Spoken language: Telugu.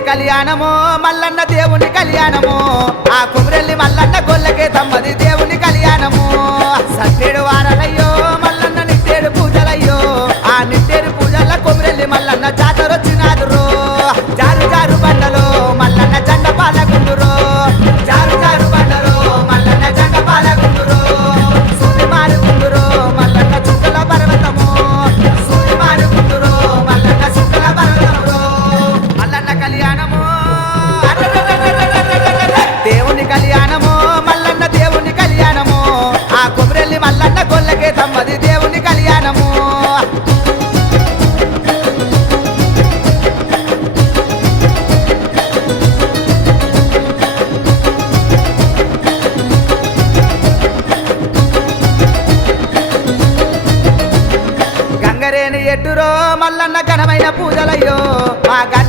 దేవుని కళ్యాణము మల్లన్న దేవుని కళ్యాణము ఆ కుమరెల్లి మల్లన్న గొల్లకే తమ్మది దేవుని కళ్యాణము సట్టేడు వారాలయ్యో మల్లన్న నిట్టేడు పూజలయ్యో ఆ నిట్టేడు పూజల కుమరెల్లి మల్లన్న జాతరొచ్చినాదురో జారు జారు బండలో మల్లన్న జెండ పాలగుండురో జారు జారు బండలో మల్లన్న జెండ పాలగుండురో సూది మారుగుండురో మల్లన్న చుక్కల పర్వతము సూది మారుగుండురో మల్లన్న చుక్కల పర్వతము మల్లన్న కళ్యాణము దేవుని కళ్యాణము మల్లన్న దేవుని కళ్యాణము ఆ కుమరెల్లి మల్లన్న గొల్లకే తమ్మది దేవుని కళ్యాణము గంగరేని ఎట్టురో మల్లన్న ఘనమైన పూజ